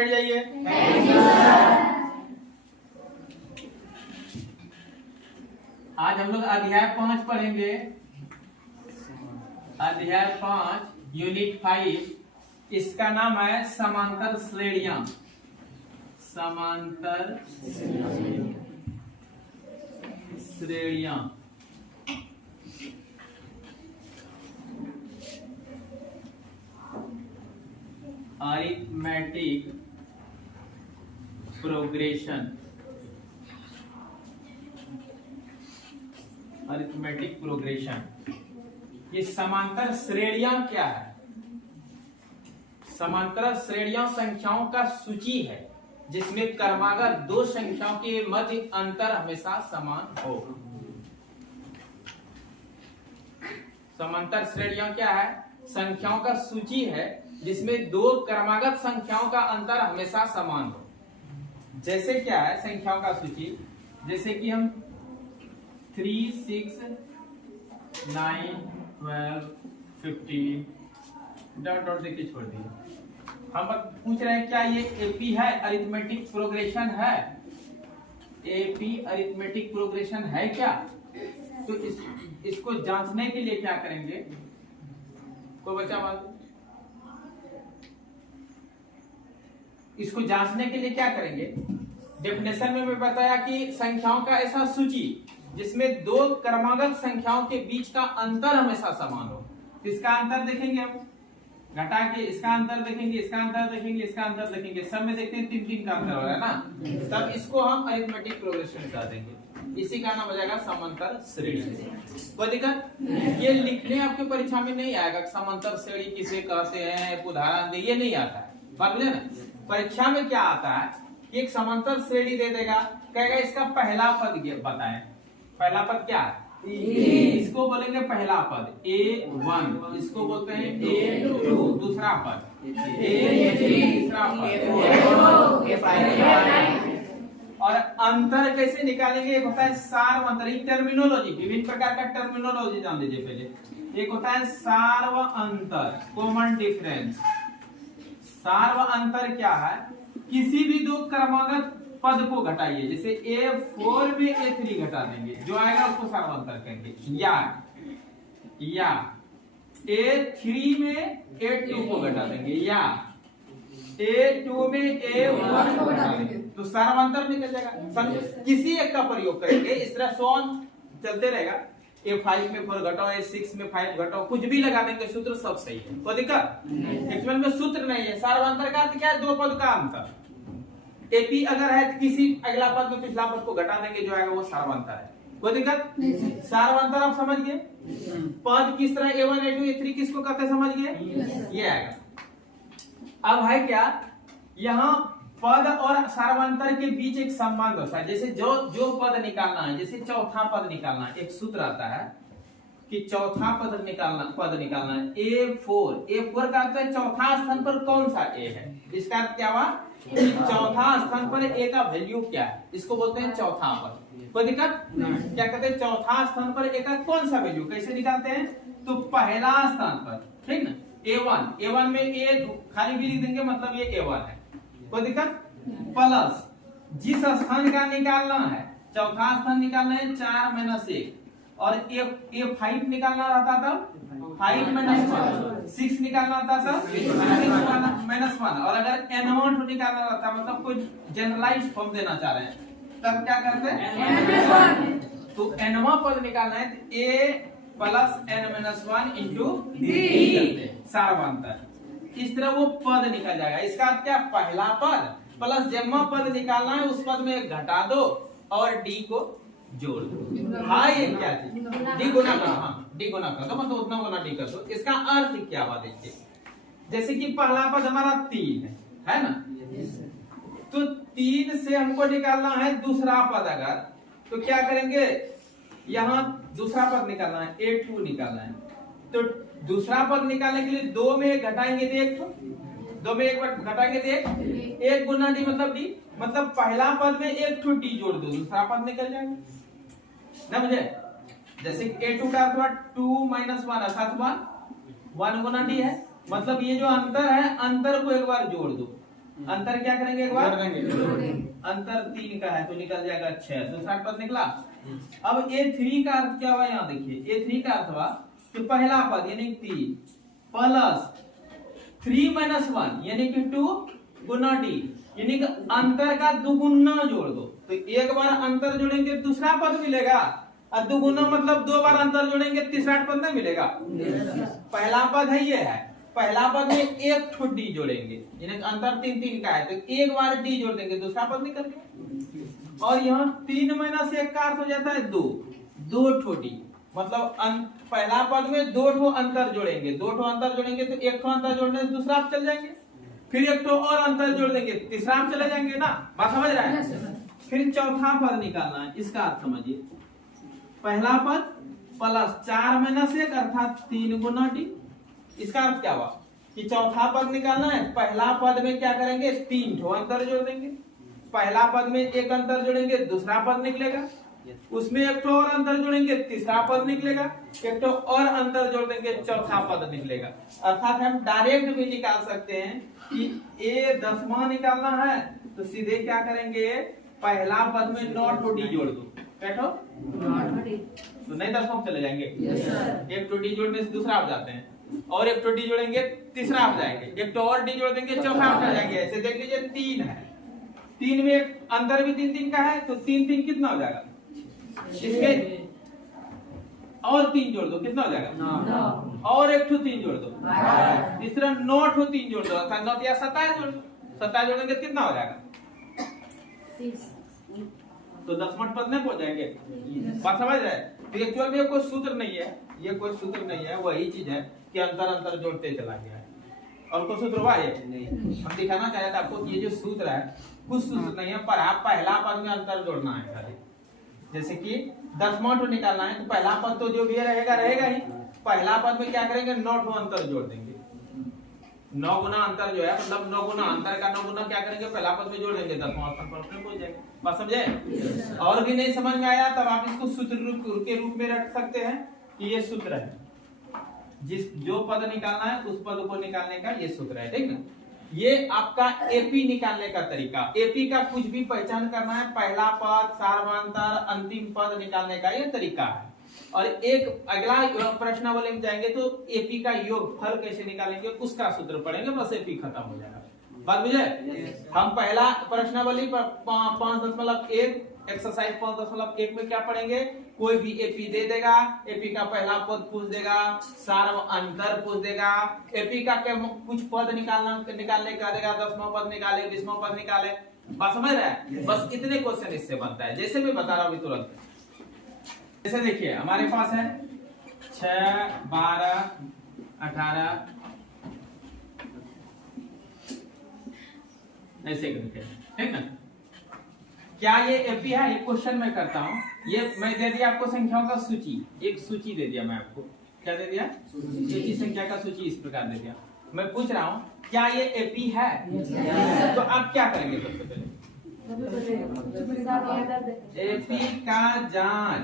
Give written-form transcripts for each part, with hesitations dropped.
बैठ जाइए। आज हम लोग अध्याय 5 पढ़ेंगे। अध्याय 5 यूनिट 5, इसका नाम है समांतर श्रेणियां। समांतर श्रेणियां। Arithmetic progression. Arithmetic progression. ये समांतर श्रेणियां क्या है? समांतर श्रेणियां संख्याओं का सूची है जिसमें क्रमागत दो संख्याओं के मध्य अंतर हमेशा समान हो। समांतर श्रेणियां क्या है? संख्याओं का सूची है जिसमें दो क्रमागत संख्याओं का अंतर हमेशा समान हो। जैसे क्या है संख्याओं का सूची? जैसे कि हम 3, 6, 9, 12, 15 डॉट डॉट देके छोड़ दिए। हम पूछ रहे हैं क्या ये एपी है? अरिथमेटिक प्रोग्रेशन है? एपी अरिथमेटिक प्रोग्रेशन है क्या? तो इसको जांचने के लिए क्या करेंगे? कोई बच्चा बात? इसको जांचने के लिए क्या करेंगे? डेफिनेशन में मैं बताया कि संख्याओं का ऐसा सूची जिसमें दो क्रमागत संख्याओं के बीच का अंतर हमेशा समान हो। इसका अंतर देखेंगे हम, घटा के इसका अंतर देखेंगे, इसका अंतर देखेंगे, इसका अंतर देखेंगे, सब में देखते हैं 3-3 का अंतर हो रहा है ना, तब इसको हम अरिथमेटिक प्रोग्रेशन बता देंगे। इसी का नाम हो जाएगा समांतर श्रेणी। कोई दिक्कत? ये लिखने आपके परीक्षा में नहीं आएगा समांतर श्रेणी किसे कहते हैं, उदाहरण दे, ये नहीं आता है। समझे ना? परीक्षा में क्या आता है कि एक समांतर श्रेणी दे देगा, कहेगा इसका पहला पद बताएं। पहला पद क्या है? इसको बोलेंगे पहला पद A1, इसको बोलते हैं A2, दूसरा पद A3, तीसरा पद। और अंतर कैसे निकालेंगे? एक होता है सार्व अंतर। टर्मिनोलॉजी, विभिन्न प्रकार का टर्मिनोलॉजी जान लीजिए पहले। एक होता है सार्व अंतर, कॉमन डिफरेंस। सार्व अंतर क्या है? किसी भी दो क्रमागत पद को घटाइए, जैसे A4 में A3 घटा देंगे, जो आएगा उसको सार्व अंतर कहेंगे। या A3 में A2 को घटा देंगे, या A2 में A1 को घटा देंगे, तो सार्व अंतर निकल जाएगा। किसी एक का प्रयोग करेंगे, इस तरह सोन चलते रहेगा। A5 में 4 घटाओ, A6 में 5 घटाओ, कुछ भी लगा देंगे, सूत्र सब सही है। कोई दिक्कत? एक्चुअल में सूत्र नहीं है। सार्व अंतर का अर्थ क्या है? दो पद का अंतर। एपी अगर है तो किसी अगला पद में पिछला पद को घटा देंगे, जो आएगा वो सार्व अंतर है। कोई दिक्कत? सार्व अंतर आप समझ गए? पद किस तरह A1, A2, A3 किसको कहते हैं, समझ गए? ये आएगा। अब है क्या, यहाँ पद और सार्वंतर के बीच एक संबंध होता है। जैसे जो पद निकालना है, जैसे चौथा पद निकालना है, एक सूत्र आता है कि चौथा पद निकालना है A4 का अर्थ है चौथा स्थान पर कौन सा A है। इसका अर्थ क्या हुआ? चौथा स्थान पर A का वैल्यू क्या है, इसको बोलते हैं चौथा पद। कोई दिक्कत? क्या कहते हैं? चौथा स्थान पर A का कौन सा वैल्यू, कैसे निकालते हैं? तो पहला स्थान पर, ठीक ना, A1 में A खाली भी लिख देंगे, मतलब ये A1 है। कोई दिक्कत? प्लस जिस स्थान का निकालना है, चौथा स्थान निकालना है 4 - 1, और A5 निकालना रहता था 5 - 1, 6 निकालना रहता था 6 - 1, और अगर N1 निकालना रहता, मतलब कोई जनरलाइज फॉर्म देना चाह रहे हैं, तब क्या करते हैं? तो N वां पद निकालना है तो A + N - 1 × D, सार्वंतर। इस तरह वो पद निकल जाएगा। इसका अर्थ क्या? पहला पद प्लस जम्मा पद निकालना है, उस पद में घटा दो और D को जोड़ दो। हाँ, ये क्या चीज? D गुना करो। हाँ, D गुना कर दो, मतलब उतना गुना D कर दो। इसका अर्थ क्या हुआ देखिए, जैसे कि पहला पद हमारा 3 है ना, तो 3 से हमको निकालना है दूसरा पद। अगर तो क्या करेंगे, यहाँ दूसरा पद निकालना है, A2 निकालना है, तो दूसरा पद निकालने के लिए 2 में घटाएंगे तो 1, 2 में 1 घटाएंगे तो 1 गुना D मतलब D, मतलब पहला पद में 1 D जोड़ दो, दूसरा पद निकल जाएगा ना। मुझे जैसे A2 का अर्थ 2 - 1 अर्थात 1 गुना D है, मतलब ये जो अंतर है, अंतर को एक बार जोड़ दो, अंतर क्या करेंगे एक बार? अंतर 3 का है तो निकल जाएगा 6, दूसरा पद निकला। अब A3 का अर्थ क्या हुआ यहाँ देखिए, A3 का अर्थ हुआ कि पहला पद यानी 3 प्लस 3 माइनस 1 यानी कि 2 गुना D, यानी कि अंतर का दुगुना जोड़ दो। तो एक बार अंतर जोड़ेंगे दूसरा पद मिलेगा, और दुगुना मतलब 2 बार अंतर जोड़ेंगे तीसरा पद नहीं मिलेगा। पहला पद है ये है, पहला पद में एक ठो डी जोड़ेंगे, यानी अंतर 3 का है तो एक बार डी जोड़ देंगे दूसरा पद निकल गया। और यहाँ 3 माइनस 1 का अर्थ हो जाता है 2 ठो डी, मतलब पहला पद में 2 ठो अंतर जोड़ेंगे, 2 ठो अंतर जोड़ेंगे तो एक ठो अंतर जोड़ने से दूसरा आप चल जाएंगे, फिर एक ठो और अंतर जोड़ देंगे तीसरा आप चले जाएंगे ना, बात समझ रहा है? फिर चौथा पद निकालना है, इसका अर्थ समझिए, पहला पद प्लस 4 माइनस 1 अर्थात 3 गुना डी। इसका अर्थ क्या हुआ कि चौथा पद निकालना है, पहला पद में क्या करेंगे 3 ठो अंतर जोड़ देंगे, पहला पद में एक अंतर जोड़ेंगे दूसरा पद निकलेगा, उसमें एक ठो और अंतर जोड़ेंगे तीसरा पद निकलेगा, एक ठो और अंतर जोड़ देंगे चौथा पद निकलेगा। अर्थात हम डायरेक्ट भी निकाल सकते हैं कि ए 10वां निकालना है तो सीधे क्या करेंगे, पहला पद में 9 ठो डी जोड़ दो, बैठो तो नहीं 10वां चले जाएंगे। एक ठो डी जोड़ने से दूसरा आप जाते हैं, और एक टो डी जोड़ेंगे तीसरा आप जाएंगे, एक तो और डी जोड़ देंगे चौथा आप जाएंगे। ऐसे देख लीजिए 3 है, 3 में एक अंदर भी 3 का है तो 3 कितना हो जाएगा, इसमें और 3 जोड़ दो कितना हो जाएगा, और एक ठो 3 जोड़ दो, तीसरा 9 ठो 3 जोड़ दो, 9 या 27 जोड़ दो, 27 जोड़ेंगे तो कितना हो जाएगा 30, तो 10वां पद में पहुंच जाएंगे। बात समझ रहे हैं? तो एक्चुअल में ये कोई सूत्र नहीं है, ये कोई सूत्र नहीं है, वही चीज है कि अंतर जोड़ते चला गया है, और कोई सूत्र हुआ ये नहीं। हम दिखाना चाहते आपको कि ये जो सूत्र है कुछ सूत्र नहीं है, पर आप पहला पद में अंतर जोड़ना है खाली। जैसे कि 10वां ठो निकालना है तो पहला पद तो जो भी रहेगा रहेगा ही, पहला पद में क्या करेंगे 9 ठो अंतर जोड़ देंगे, 9 गुना अंतर जो है मतलब 9 गुना अंतर का 9 गुना क्या करेंगे पहला पद में जोड़ देंगे, 10वां स्थान पर अपने पहुंच जाएंगे। बात समझे? और भी नहीं समझ में आया तब आप इसको सूत्र के रूप में रख सकते हैं कि ये सूत्र है, जो पद निकालना है उस पद को निकालने का ये सूत्र है, ठीक ना? ये आपका एपी निकालने का तरीका, एपी का कुछ भी पहचान करना है, पहला पद सार्वंतर अंतिम पद निकालने का ये तरीका है। और एक अगला प्रश्नावली में जाएंगे तो एपी का योगफल कैसे निकालेंगे उसका सूत्र पढ़ेंगे, बस एपी खत्म हो जाएगा। बात बुझे? हम पहला प्रश्नावली 5.1 एक्सरसाइज 5.1 में क्या पढ़ेंगे, कोई भी एपी दे देगा, एपी का पहला पद पूछ देगा, सार्व अंतर पूछ देगा, एपी का कुछ पद निकालने का देगा, 10वां पद निकाले 20वां पद निकाले। बात समझ रहे हैं? बस इतने क्वेश्चन इससे बनता है, जैसे मैं बता रहा हूँ तुरंत। जैसे देखिए हमारे पास है 6, 12, 18 ऐसे करके, ठीक ना? क्या ये एपी है? एक क्वेश्चन मैं करता हूँ, ये मैं दे दिया आपको संख्याओं का सूची, एक सूची दे दिया मैं आपको, क्या दे दिया? सूची, संख्या का सूची इस प्रकार दे दिया। मैं पूछ रहा हूँ क्या ये एपी है? तो आप क्या करेंगे सबसे पहले? एपी का जांच,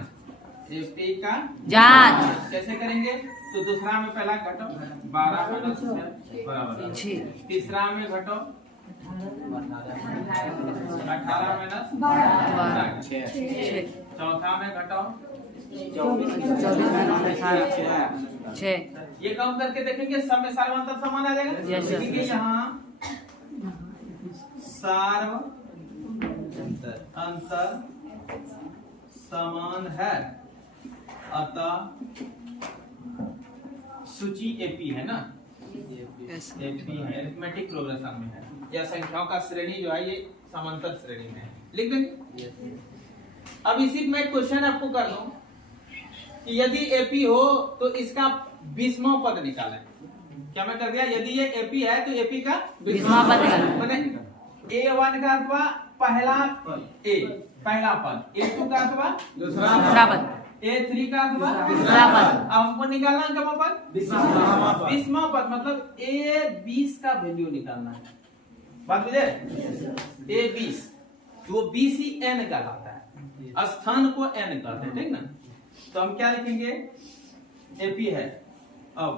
एपी का जांच कैसे करेंगे? तो दूसरा में पहला घटो 12 माइनस 6 बराबर 6, तीसरा में घटो 18 माइनस 12 6, चौथा में घटाओ 24 माइनस 6। ये काम करके देखेंगे सब में सार्वंतर समान आ जाएगा। देखेंगे यहाँ सार्व अंतर समान है, अतः सूची एपी है ना, एपी है, अरिथमेटिक प्रोग्रेशन में है, या संख्याओं का श्रेणी जो है ये समांतर श्रेणी में है, लिख देंगे। अब इसी में क्वेश्चन आपको कर दूं कि यदि एपी हो तो इसका 20वां पद निकालें। क्या मैं कर दिया? यदि ये एपी है तो एपी का 20वां पद निकालें। A1 का अथवा पहला पद ए पहला पद, A2 का अथवा दूसरा पद, A3 का अथवा तीसरा पद। अब हमको निकालना है कब पद? 20वां पद, मतलब A20 का वैल्यू निकालना है। बात बुझे? A20 वो 20 ही n कहलाता है, स्थान को n कहते हैं, ठीक ना? तो हम क्या लिखेंगे? AP है, अब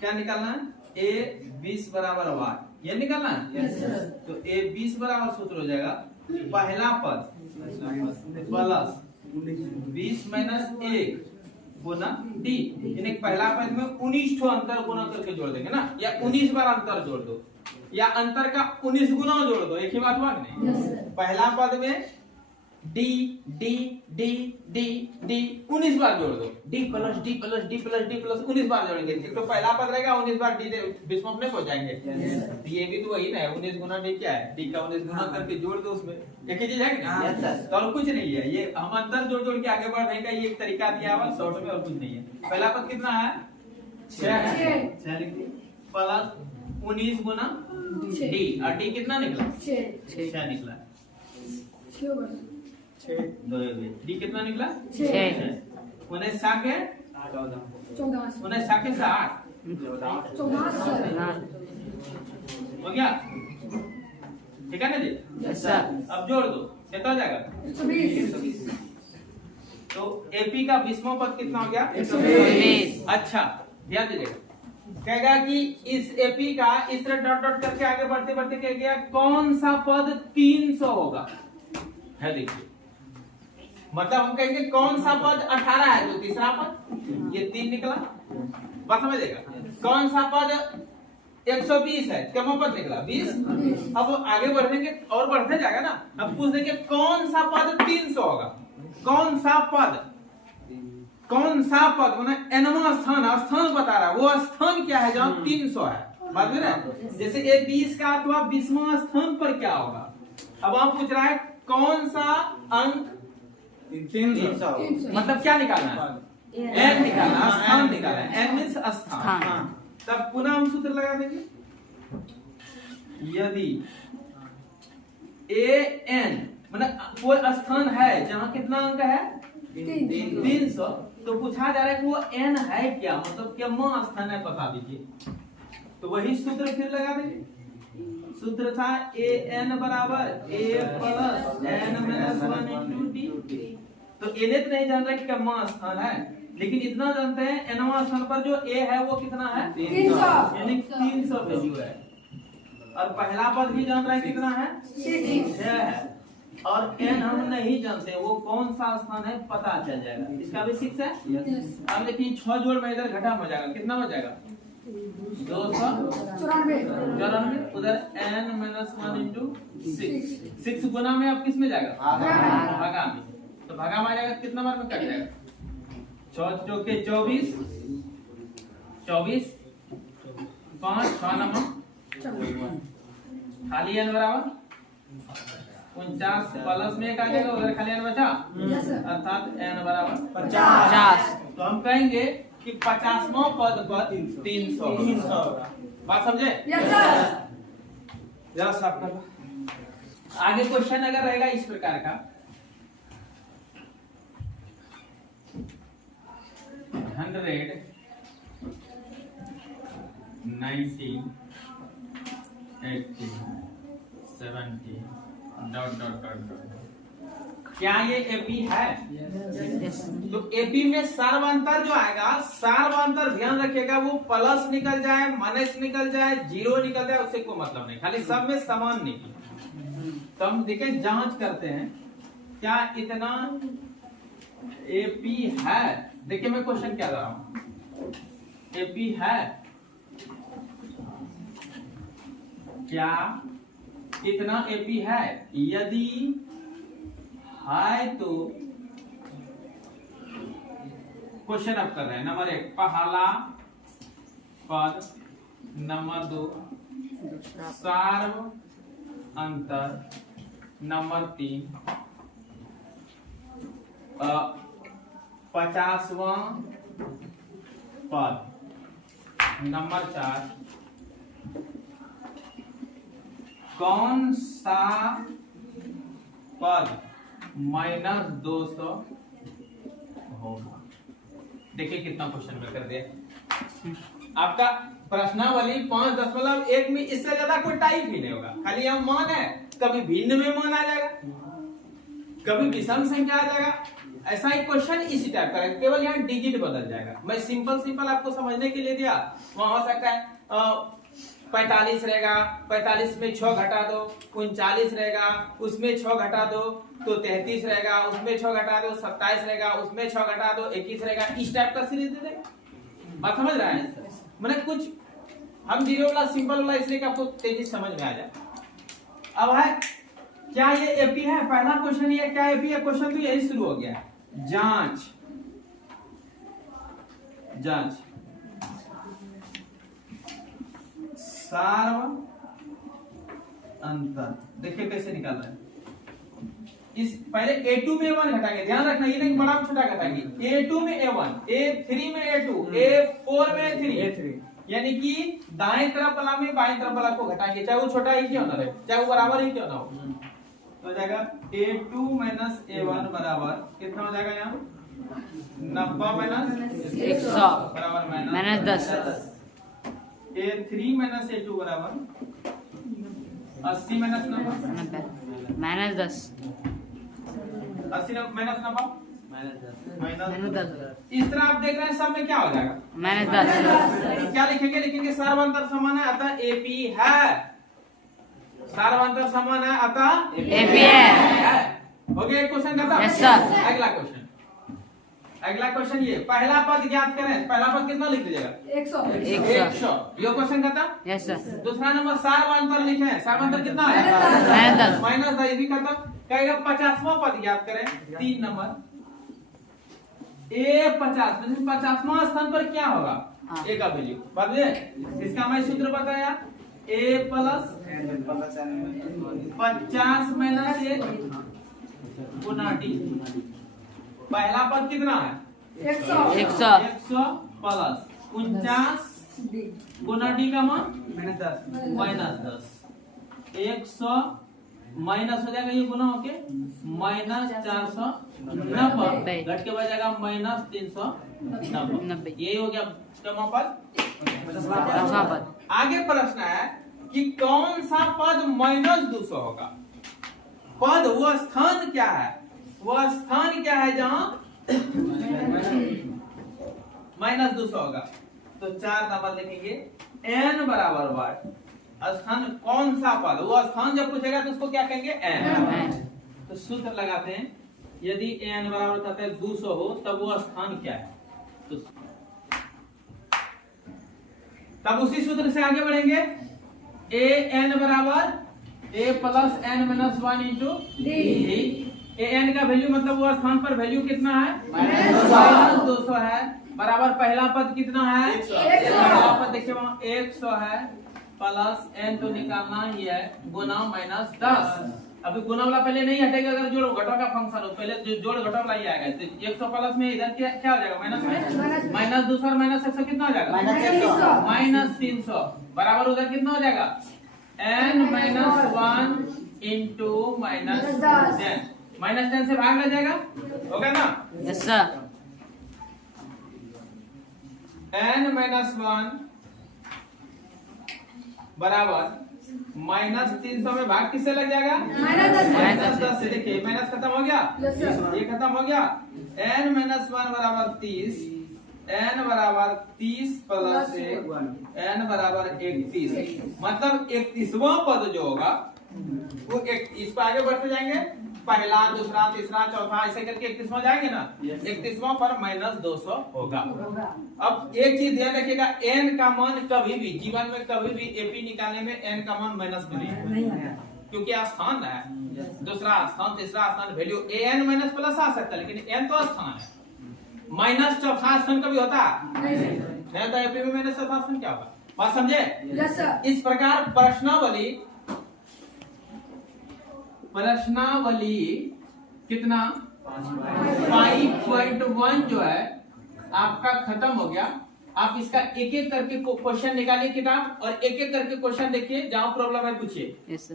क्या निकालना है? A20 बराबर y, ये निकालना है। तो ए 20 बराबर सूत्र हो जाएगा पहला पद प्लस 20 माइनस 1 गुना डी, यानी पहला पद में 19 ठो अंतर गुना करके जोड़ देंगे ना, या 19 बार अंतर जोड़ दो, या अंतर का 19 गुना जोड़ दो, एक ही बात हुआ नहीं। पहला पद में D D D D D 19 बार जोड़ दो, D plus D plus D plus D plus 19 बार जोड़ेंगे। एक तो पहला पद रहेगा 19 बार डी बीच में अपने को जाएंगे। ये भी तो वही ना है, 19 गुना डी क्या है, डी का 19 गुना करके जोड़ दो, उसमें एक ही चीज है कि नहीं। तो और कुछ नहीं है, ये हम अंतर जोड़ जोड़ के आगे बढ़ने का ये एक तरीका दिया हुआ शॉर्ट में, और कुछ नहीं है। पहला पद कितना है 6 है, 6 लिख दिए प्लस 19 गुना डी, और डी कितना निकला 6 निकला, 6 कितना निकला 6, 19 साके 19 साके 60 हो गया, ठीक है ना जी। अब जोड़ दो कितना हो जाएगा 120। तो एपी का 20वां पद कितना हो गया 120। अच्छा ध्यान दीजिएगा, कहेगा कि इस एपी का इस तरह डॉट डॉट करके आगे बढ़ते बढ़ते कह गया कौन सा पद 300 होगा है। देखिए मतलब हम कहेंगे कौन सा पद 18 है, तो तीसरा पद ये 3 निकला, बात समझेगा। कौन सा पद 120 है, क्या पद निकला 20। अब आगे बढ़ेंगे और बढ़ते जाएगा ना, अब पूछ देंगे कौन सा पद 300 होगा, कौन सा पद मैंने एनवा स्थान बता रहा है, वो स्थान क्या है जहाँ 300 है, बात में है। जैसे ये 20 का अथवा 20वां स्थान पर क्या होगा। अब हम पूछ रहा है कौन सा अंक 300, मतलब क्या निकालना है एन निकालना, स्थान निकालना है, एन मीन्स स्थान। तब पुनः हम सूत्र लगा देंगे, यदि ए एन मतलब कोई स्थान है जहाँ कितना अंक है 300, तो पूछा जा रहा है कि वो एन है क्या, मतलब क्या स्थान है बता दीजिए। तो वही सूत्र फिर लगा देंगे, सूत्र था ए एन बराबर A plus N minus 1 into D. तो एन तो नहीं जान रहा कि कम्मा स्थान है, लेकिन इतना जानते हैं एनवा स्थान पर जो ए है वो कितना है 300, यानी 300 वैल्यू है। और पहला पद भी जान रहा है कितना है 6 है, और एन हम नहीं जानते वो कौन सा स्थान है पता चल जाएगा, इसका भी 6 है। अब देखिए 6 जोड़ में इधर घटा हो जाएगा, कितना हो जाएगा 294, उधर n माइनस 1 इंटू 6 गुना में अब किस में जाएगा भागा में, तो भागा में आ जाएगा कितना बार में कट जाएगा 6 चौके 24 5 6 नंबर खाली n बराबर 49 प्लस में एक आ जाएगा, उधर खाली n बचा, अर्थात n बराबर 50। तो हम कहेंगे कि 50वां पद पर 300। बात समझे जरा साफ कर लो। आगे क्वेश्चन अगर रहेगा इस प्रकार का 100 90 80 70 डॉट डॉट डॉट, क्या ये एपी है? तो एपी में सार्वंतर जो आएगा, सार्वंतर ध्यान रखिएगा वो प्लस निकल जाए, माइनस निकल जाए, जीरो निकल जाए, उससे कोई मतलब नहीं, खाली सब में समान निकले। तो हम देखें जांच करते हैं क्या इतना एपी है। देखिए मैं क्वेश्चन क्या कर रहा हूं, एपी है क्या, इतना एपी है, यदि है तो क्वेश्चन अब कर रहे हैं। नंबर 1 पहला पद, नंबर 2 सार्व अंतर, नंबर 3 50वां पद, नंबर 4 कौन सा पद माइनस 200 होगा। देखिए कितना क्वेश्चन में कर दिया आपका प्रश्नावली 5.1 में, इससे ज्यादा कोई टाइप ही नहीं होगा। खाली हम मान है, कभी भिन्न में मान आ जाएगा, कभी विषम संख्या आ जाएगा, ऐसा ही क्वेश्चन इसी टाइप का, केवल यहाँ डिजिट बदल जाएगा। मैं सिंपल आपको समझने के लिए दिया, वहां हो सकता है 45 रहेगा, 45 में 6 घटा दो 39 रहेगा, उसमें 6 घटा दो तो 33 रहेगा, उसमें 6 घटा दो 27 रहेगा, उसमें 6 घटा दो 21 रहेगा। इस टाइप का सीरीज दे देगा। बात समझ रहा है? मैंने कुछ हम जीरो वाला सिंपल वाला इसलिए कि आपको तेजी समझ में आ जाए। अब है क्या ये एपी है? पहला क्वेश्चन ये क्या एपी है? क्वेश्चन तो यही शुरू हो गया। जांच जांच सार्व अंतर। देखिए कैसे निकाल रहे हैं। इस पहले A2 में A1 घटाएंगे, ध्यान रखना ये नहीं बड़ा छोटा घटाएंगे। A2 में A1, A3 में A2, A4 में A3, यानी कि दाएं तरफ वाला में बाएं तरफ वाला को घटाएंगे, चाहे वो छोटा ही क्यों ना रहे, चाहे वो बराबर ही क्यों ना हो। तो हो जाएगा A2 माइनस A1 बराबर कितना हो जाएगा यहाँ? 90 माइनस 100 बराबर माइनस 10। A3 माइनस A2 बराबर 80 माइनस 90 माइनस 10 80 माइनस 90 माइनस 10। इस तरह आप देख रहे हैं सब में क्या हो जाएगा? माइनस 10। क्या लिखेंगे? लिखेंगे सार्वंतर समान है अतः AP है। सार्वंतर समान है अतः AP है। हो गया एक क्वेश्चन खत्म। Yes sir. अगला क्वेश्चन, अगला क्वेश्चन ये पहला पद ज्ञात करें। पहला पद कितना लिख दीजिएगा? 100। ये क्वेश्चन खत्म। Yes sir. दूसरा नंबर सार्वंतर लिखे। सार्वंतर कितना है? माइनस 10। माइनस 10 भी खत्म। कहेगा 50वां पद ज्ञात करें। 3 नंबर A50 मतलब 50वां स्थान पर क्या होगा? A का वैल्यू बदले। इसका मैं सूत्र बताया A plus 50 minus 1 Guna D। पहला पद कितना है? 100 प्लस 49 गुना D का मान माइनस 10। 100 माइनस हो जाएगा ये गुना होके माइनस 490 घट के बचेगा माइनस 390। ये हो गया जमा पद। आगे प्रश्न है कि कौन सा पद माइनस 200 होगा? पद वो स्थान क्या है? वह स्थान क्या है जहां माइनस 200 होगा? तो 4 नंबर लिखेंगे n बराबर वाट। स्थान कौन सा पद? वो स्थान जब पूछेगा तो उसको क्या कहेंगे? n। तो सूत्र लगाते हैं, यदि n बराबर कहते हैं 200 हो तब वो स्थान क्या है? तो तब उसी सूत्र से आगे बढ़ेंगे। a n बराबर a plus n minus 1 into d। an का वैल्यू मतलब वो स्थान पर वैल्यू कितना है? माइनस 200 है। बराबर पहला पद कितना है? 100। पहला पद देखिए वहां 100 है प्लस n तो निकालना ही है गुना माइनस 10। अभी गुना वाला पहले नहीं हटेगा, अगर जोड़ घटाव का फंक्शन हो पहले जो जोड़ घटाव वाला ही आएगा। तो 100 प्लस में इधर क्या हो जाएगा? माइनस में माइनस 200 और माइनस 100 कितना हो जाएगा? माइनस 300 बराबर उधर कितना हो जाएगा? n minus 1 into minus 10। Minus 10 से भाग लग जाएगा, होगा ना? Yes sir. n माइनस 1 बराबर माइनस 300 में भाग किससे लग जाएगा? माइनस 10 से। देखिए माइनस खत्म हो गया, ये खत्म हो गया। n माइनस 1 बराबर 30, n बराबर 30 प्लस 1 n बराबर 31। मतलब 31वां पद जो होगा वो इस पर आगे बढ़ते जाएंगे, पहला दूसरा तीसरा चौथा ऐसे करके 31वां जाएंगे ना। 31वां पर माइनस 200 होगा। अब एक चीज ध्यान रखिएगा, n का मान कभी भी जीवन में कभी भी एपी निकालने में n का मान माइनस में नहीं है, क्योंकि स्थान है। दूसरा स्थान तीसरा स्थान वैल्यू an माइनस प्लस आ सकता है, लेकिन n तो स्थान है। माइनस चौथा स्थान कभी होता नहीं तो एपी में माइनस चौथा स्थान क्या होगा? बात समझे? इस प्रकार प्रश्नावली कितना 5.1 जो है आपका खत्म हो गया। आप इसका एक एक करके क्वेश्चन निकालिए किताब और एक एक करके क्वेश्चन देखिए, जहां प्रॉब्लम है पूछिए। Yes sir.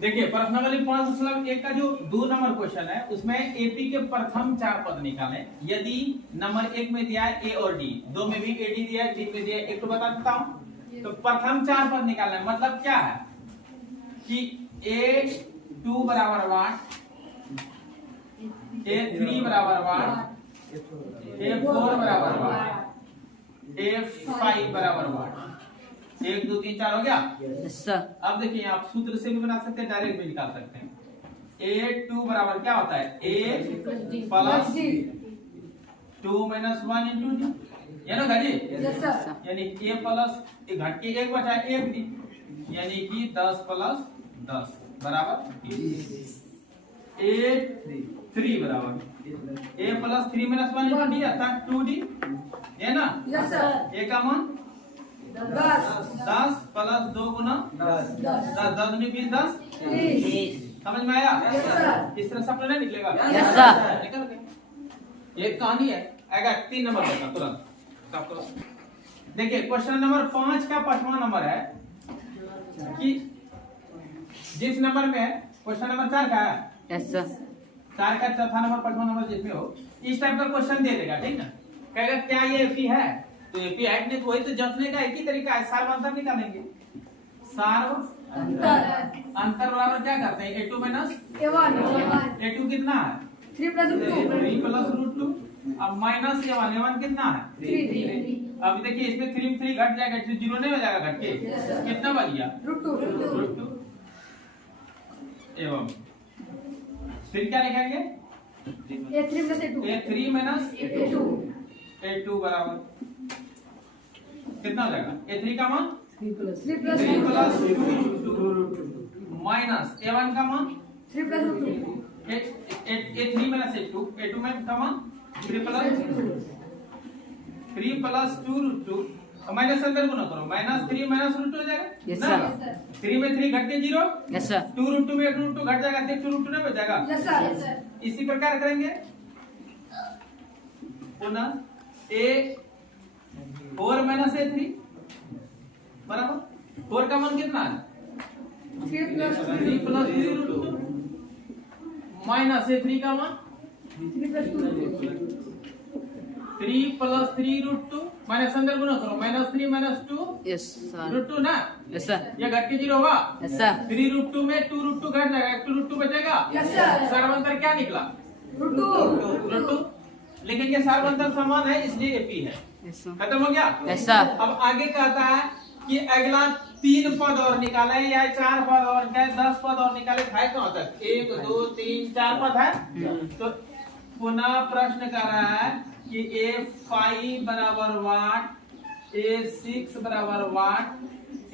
देखिए प्रश्नावली 5.1 का जो 2 नंबर क्वेश्चन है उसमें एपी के प्रथम 4 पद निकालें। यदि नंबर 1 में दिया है ए और डी, 2 में भी एडी दिया है, 3 में दिया है, एक तो बता देता हूं। तो प्रथम 4 पद निकालना है, मतलब क्या है कि A2 बराबर 1, A3 बराबर 1, A4 बराबर 1, A5 बराबर वाट। 1 2 3 4 हो गया। Yes, sir. अब देखिए आप सूत्र से भी बना सकते हैं, डायरेक्ट भी निकाल सकते हैं। A2 बराबर क्या होता है? A plus 2 minus 1 into D, ये ना गाजी? Yes, sir. यानी A प्लस घट के 1 बचा 1 डी, यानी कि 10 प्लस 10 बराबर 20। A3 बराबर A plus 3 minus 1 into D आता है 2D, है ना? Yes, sir. A का मान 10 प्लस 2 गुना 10 दूनी 20 10, 30. समझ में आया? Yes, sir. इस तरह से अपना नहीं निकलेगा? Yes, sir. निकल गया। ये कहानी है, आएगा 3 नंबर का तुरंत आपको। देखिए क्वेश्चन नंबर 5 का 5वां नंबर है कि जिस नंबर में है, क्वेश्चन नंबर 4 का है, Yes, sir. 4 का चौथा नंबर 5वां नंबर जिसमें हो, इस टाइप का क्वेश्चन दे देगा, ठीक ना? कहेगा क्या ये एपी है, तो एपी है नहीं, तो वही तो जांचने का एक ही तरीका है, सार्व अंतर निकालेंगे। सार्व अंतर बराबर क्या करते हैं? A2 माइनस A2 कितना है? 3 plus 2. 3 प्लस रूट 2, अब माइनस A1 कितना है? 3. अब देखिए इसमें 3 3 घट जाएगा, 0 नहीं हो जाएगा घट के, कितना बच गया? Root 2. रूट 2 एवं फिर क्या लिखेंगे? A3 plus A2. A3 minus A2. A2 बराबर कितना हो जाएगा? A3 का मान 3 plus 3 प्लस 2 माइनस A1 का मान 3 plus root 2. A3 minus A2 में का मान 3 प्लस 2 रूट 2, माइनस अंदर गुना करो, माइनस 3 माइनस रूट 2 हो जाएगा। Yes, ना? sir. 3 में 3 घट के 0, Yes, sir. 2 रूट 2 में 1 रूट 2 घट जाएगा, 2 रूट 2 नहीं बच जाएगा। Yes, sir. Yes, sir. इसी प्रकार करेंगे पुनः A4 माइनस A3 बराबर 4 का मान कितना है? 3 plus 3 plus 3 root 2 minus A3 का मान 3 plus 2. 3 प्लस 3 रूट 2 माइनस अंदर गुना करो, minus 3 minus 2 Yes, sir. Root 2 ना, Yes, sir. ये घट के 0 होगा। Yes, sir. 3 रूट 2 में 2 रूट 2 घट जाएगा, 1 रूट 2 बचेगा। Yes, sir. सर्वांतर क्या निकला? Root 2. रूट 2, लेकिन ये सर्वांतर समान है इसलिए एपी है। Yes, sir. खत्म हो गया? Yes, sir. अब आगे कहता है कि अगला 3 पद और निकाले या 4 पद और क्या 10 पद और निकाले, है कहाँ तक? 1 2 3 4 पद है। तो पुनः प्रश्न कर रहा है कि A5 बराबर वाट, A6 बराबर वाट,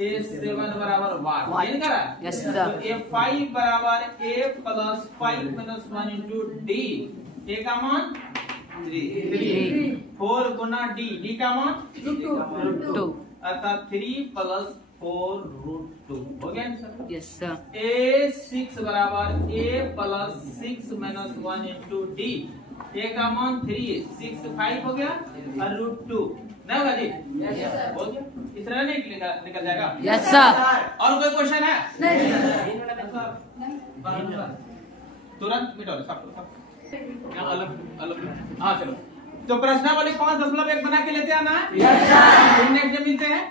A7 बराबर वाट, ये करा है? Yes, sir. तो A5 बराबर A plus 5 minus 1 into D, A का मान 3, 4 गुना डी का मान Root 2. Root 2. अर्थात 3 प्लस 4 रूट 2 हो गया आंसर। Yes, sir. A6 बराबर A plus 6 minus 1 into D, A का मान 3, 6 5 हो गया और रूट 2 नहीं होगा जी? हो गया, इतना नहीं निकल जाएगा? Yes, sir. और कोई क्वेश्चन है? नहीं. तुरंत मिटाओ सब अलग अलग। हाँ चलो, तो प्रश्नावली 5.1 बना के लेते हैं ना? नेक्स्ट डे मिलते हैं।